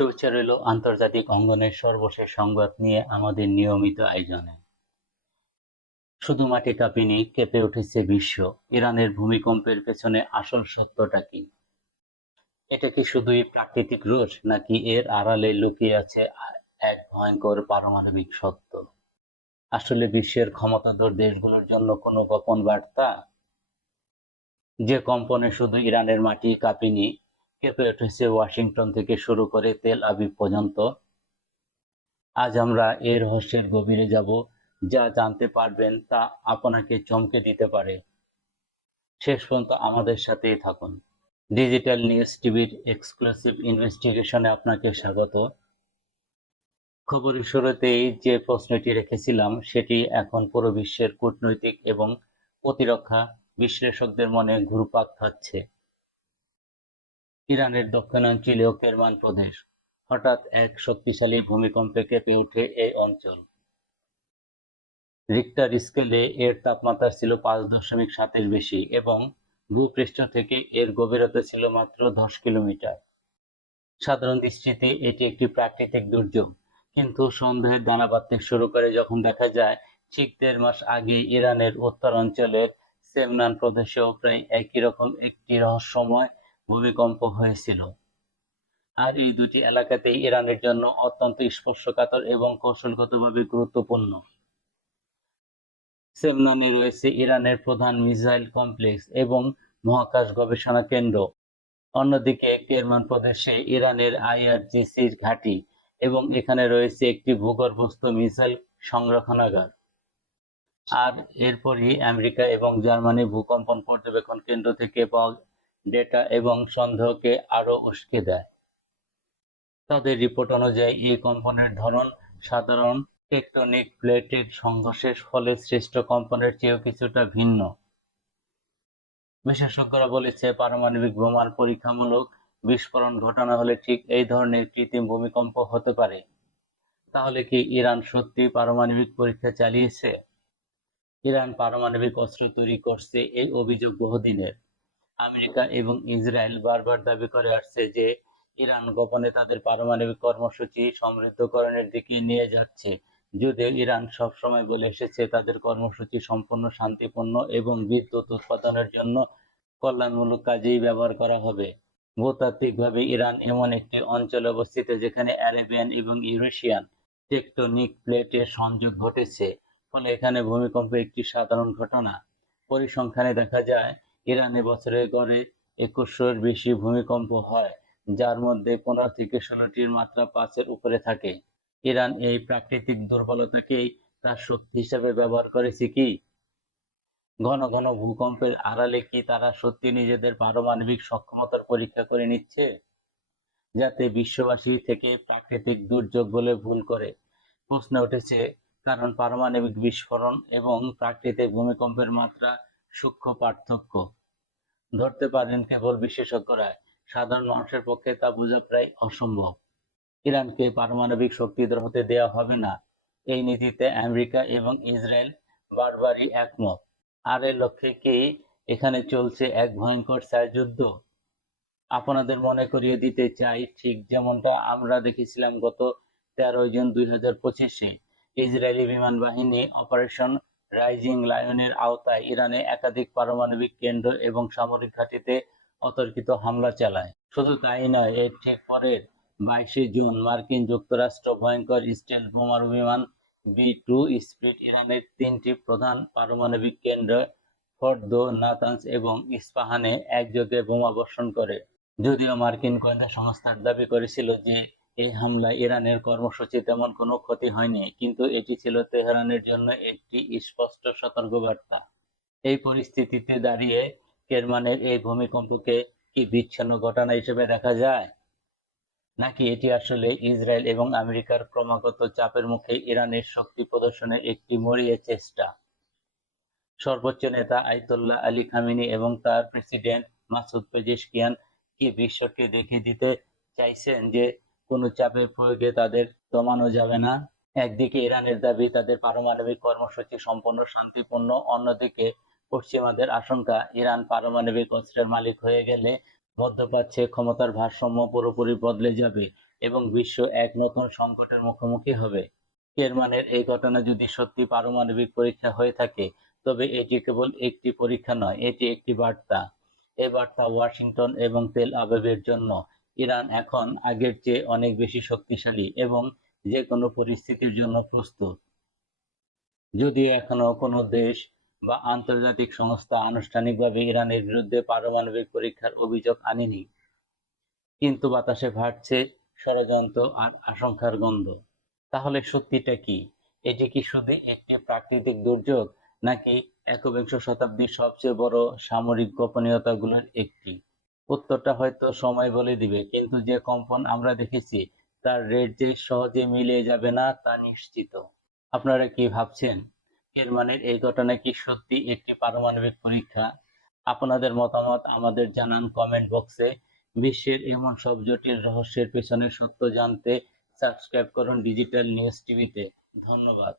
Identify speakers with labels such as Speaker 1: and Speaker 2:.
Speaker 1: শুভেচ্ছা রইল আন্তর্জাতিক অঙ্গনের সর্বশেষ সংবাদ নিয়ে আমাদের নিয়মিত আয়োজনে। শুধু মাটি কাঁপিনি কেঁপে উঠেছে বিশ্ব। ইরানের ভূমিকম্পের পেছনে আসল সত্যটা কি? এটা কি শুধুই প্রাকৃতিক রোষ, নাকি এর আড়ালে লুকিয়ে আছে এক ভয়ঙ্কর পারমাণবিক সত্য? আসলে বিশ্বের ক্ষমতাধর দেশগুলোর জন্য কোনো গোপন বার্তা? যে কম্পনে শুধু ইরানের মাটি কাঁপিনি কেঁপে উঠেছে ওয়াশিংটন থেকে শুরু করে তেল আবিব পর্যন্ত। আজ আমরা এর রহস্যের গভীরে যাব, যা জানতে পারবেন তা আপনাকে চমকে দিতে পারে। শেষ পর্যন্ত আমাদের সাথেই থাকুন। ডিজিটাল নিউজ টিভির এক্সক্লুসিভ ইনভেস্টিগেশনে আপনাকে স্বাগত। খবরের শুরুতেই যে প্রশ্নটি রেখেছিলাম, সেটি এখন পুরো বিশ্বের কূটনৈতিক এবং প্রতিরক্ষা বিশ্লেষকদের মনে ঘুরপাক খাচ্ছে। ইরানের দক্ষিণাঞ্চলীয় কেরমান প্রদেশ। হঠাৎ এক শক্তিশালী ভূমিকম্পে কেঁপে ওঠে এই অঞ্চল। রিক্টার স্কেলে এর তাপমাত্রা ছিল পাঁচ দশমিক সাতের বেশি এবং ভূপৃষ্ঠ থেকে এর গভীরতা ছিল মাত্র দশ কিলোমিটার। সাধারণ দৃষ্টিতে এটি একটি প্রাকৃতিক দুর্যোগ, কিন্তু সন্দেহের দানা বাঁধতে শুরু করে যখন দেখা যায়, ঠিক দেড় মাস আগে ইরানের উত্তরাঞ্চলের সেমনান প্রদেশেও প্রায় একই রকম একটি রহস্যময় ভূমিকম্প হয়েছিল। আর এই দুটি এলাকাতেই ইরানের জন্য অত্যন্ত স্পর্শকাতর এবং কৌশলগতভাবে গুরুত্বপূর্ণ। সেমনানে রয়েছে ইরানের প্রধান মিসাইল কমপ্লেক্স এবং মহাকাশ গবেষণা কেন্দ্র। অন্যদিকে কেরমান প্রদেশে ইরানের আইআরজিসির ঘাঁটি এবং এখানে রয়েছে একটি ভূগর্ভস্থ মিসাইল সংরক্ষণাগার। আর এরপরই আমেরিকা এবং জার্মানি ভূকম্পন পর্যবেক্ষণ কেন্দ্র থেকে পাওয়া ডেটা এবং সন্দেহকে আরও উস্কে দেয়। তাদের রিপোর্ট অনুযায়ী, এই কম্পনের ধরন সাধারণ টেকটনিক প্লেটের সংঘর্ষের ফলে সৃষ্ট কম্পনের চেয়েও কিছুটা ভিন্ন। বিশেষজ্ঞরা বলেছে, পারমাণবিক বোমার পরীক্ষামূলক বিস্ফোরণ ঘটানো হলে ঠিক এই ধরনের কৃত্রিম ভূমিকম্প হতে পারে। তাহলে কি ইরান সত্যি পারমাণবিক পরীক্ষা চালিয়েছে? ইরান পারমাণবিক অস্ত্র তৈরি করছে এই অভিযোগ বহুদিনের। আমেরিকা এবং ইসরায়েল বারবার দাবি করে আসছে যে ইরান গোপনে তাদের পারমাণবিক কর্মসূচি সমৃদ্ধকরণের দিকে নিয়ে যাচ্ছে। যদিও ইরান সবসময় বলে এসেছে তাদের কর্মসূচি সম্পূর্ণ শান্তিপূর্ণ এবং বিদ্যুৎ উৎপাদনের জন্য কল্যাণমূলক কাজেই ব্যবহার করা হবে। ভূতাত্ত্বিকভাবে ইরান এমন একটি অঞ্চলে অবস্থিত যেখানে অ্যারেবিয়ান এবং ইউরেশিয়ান টেকটোনিক প্লেটের সংযোগ ঘটেছে, ফলে এখানে ভূমিকম্প একটি সাধারণ ঘটনা। পরিসংখ্যানে দেখা যায় ইরানে বছরে গড়ে একুশশোর বেশি ভূমিকম্প হয়, যার মধ্যে পনেরো থেকে ষোলোটির মাত্রা পাঁচের উপরে থাকে। ইরান এই প্রাকৃতিক দুর্বলতাকেই তার শক্তি হিসেবে ব্যবহার করেছে কি? ঘন ঘন ভূকম্পের আড়ালে কি তারা সত্যি নিজেদের পারমাণবিক সক্ষমতার পরীক্ষা করে নিচ্ছে? যাতে বিশ্ববাসী থেকে প্রাকৃতিক দুর্যোগ বলে ভুল করে। প্রশ্ন উঠেছে, কারণ পারমাণবিক বিস্ফোরণ এবং প্রাকৃতিক ভূমিকম্পের মাত্রা সূক্ষ্ম পার্থক্য। ধরতে পারেন কেবল বিশেষজ্ঞরা, সাধারণ মানুষের পক্ষে তা বোঝা প্রায় অসম্ভব। ইরানকে পারমাণবিক শক্তিধর হতে দেওয়া হবে না। এই নীতিতে আমেরিকা এবং ইসরায়েল বারবারই একমত। আর এর লক্ষ্যে কি এখানে চলছে এক ভয়ঙ্কর ছায়াযুদ্ধ আপনাদের মনে করিয়ে দিতে চাই, ঠিক যেমনটা আমরা দেখেছিলাম গত তেরোই জুন দুই হাজার পঁচিশে। ইসরায়েলি বিমান বাহিনী অপারেশন রাইজিং লায়নের আওতায় ইরানে একাধিক পারমাণবিক কেন্দ্র এবং সামরিক ঘাঁটিতে অতর্কিত হামলা চালায়। শুধু তাই নয়, এর ঠিক পরের বাইশে জুন মার্কিন যুক্তরাষ্ট্র ভয়ঙ্কর স্টেল বোমারু বিমান বি টু স্পিরিট ইরানের তিনটি প্রধান পারমাণবিক কেন্দ্র ফর্দো নাতানস এবং ইস্পাহানে একযোগে বোমা বর্ষণ করে। যদিও মার্কিন গোয়েন্দা সংস্থার দাবি করেছিল যে এই হামলায় ইরানের কর্মসূচি তেমন কোনো ক্ষতি হয়নি, কিন্তু এটি ছিল তেহরানের জন্য একটি স্পষ্ট সতর্কবার্তা। এই পরিস্থিতিতে দাঁড়িয়ে কেরমানের এই ভূমিকম্পকে কি বিচ্ছিন্ন ঘটনা হিসেবে দেখা যায়? নাকি এটি আসলে ইসরায়েল এবং আমেরিকার ক্রমাগত চাপের মুখে ইরানের শক্তি প্রদর্শনের একটি মরিয়ে চেষ্টা? সর্বোচ্চ নেতা আইতুল্লাহ আলী খামিনি এবং তার প্রেসিডেন্ট মাসুদ পেজেশকিয়ান কি বিশ্বকে দেখিয়ে দিতে চাইছেন যে কোনো চাপের প্রয়োগে তাদের দমানো যাবে না। একদিকে ইরানের দাবি, তাদের পারমাণবিক কর্মসূচি সম্পূর্ণ শান্তিপূর্ণ, অন্যদিকে পশ্চিমাদের আশঙ্কা, ইরান পারমাণবিক অস্ত্রের মালিক হয়ে গেলে মধ্যপ্রাচ্যে ক্ষমতার ভারসাম্য পুরোপুরি বদলে যাবে এবং বিশ্ব এক নতুন সংকটের মুখোমুখি হবে। কেরমানের এই ঘটনা যদি সত্যি পারমাণবিক পরীক্ষা হয়ে থাকে, তবে এটি কেবল একটি পরীক্ষা নয়, এটি একটি বার্তা। এ বার্তা ওয়াশিংটন এবং তেল আবিবের জন্য। ইরান এখন আগের চেয়ে অনেক বেশি শক্তিশালী এবং যে কোনো পরিস্থিতির জন্য প্রস্তুত। যদিও এখনও কোনো দেশ বা আন্তর্জাতিক সংস্থা আনুষ্ঠানিকভাবে ইরানের বিরুদ্ধে পারমাণবিক পরীক্ষার অভিযোগ আনেনি, কিন্তু বাতাসে ভাটছে ষড়যন্ত্র আর আশঙ্কার গন্ধ। তাহলে সত্যিটা কি? এটি কি শুধু একটি প্রাকৃতিক দুর্যোগ, নাকি একবিংশ শতাব্দীর সবচেয়ে বড় সামরিক গোপনীয়তাগুলোর একটি? উত্তরটা হয়তো সময় বলে দিবে, কিন্তু যে কম্পন আমরা দেখেছি, তার রেট যে সহজে মিলিয়ে যাবে না, তা নিশ্চিত। আপনারা কি ভাবছেন? কেরমানের এই ঘটনা কি সত্যি একটি পারমাণবিক পরীক্ষা? আপনাদের মতামত আমাদের জানান কমেন্ট বক্সে বিশ্বের এমন সব জটিল রহস্যের পেছনে সত্য জানতে সাবস্ক্রাইব করুন ডিজিটাল নিউজ টিভিতে ধন্যবাদ।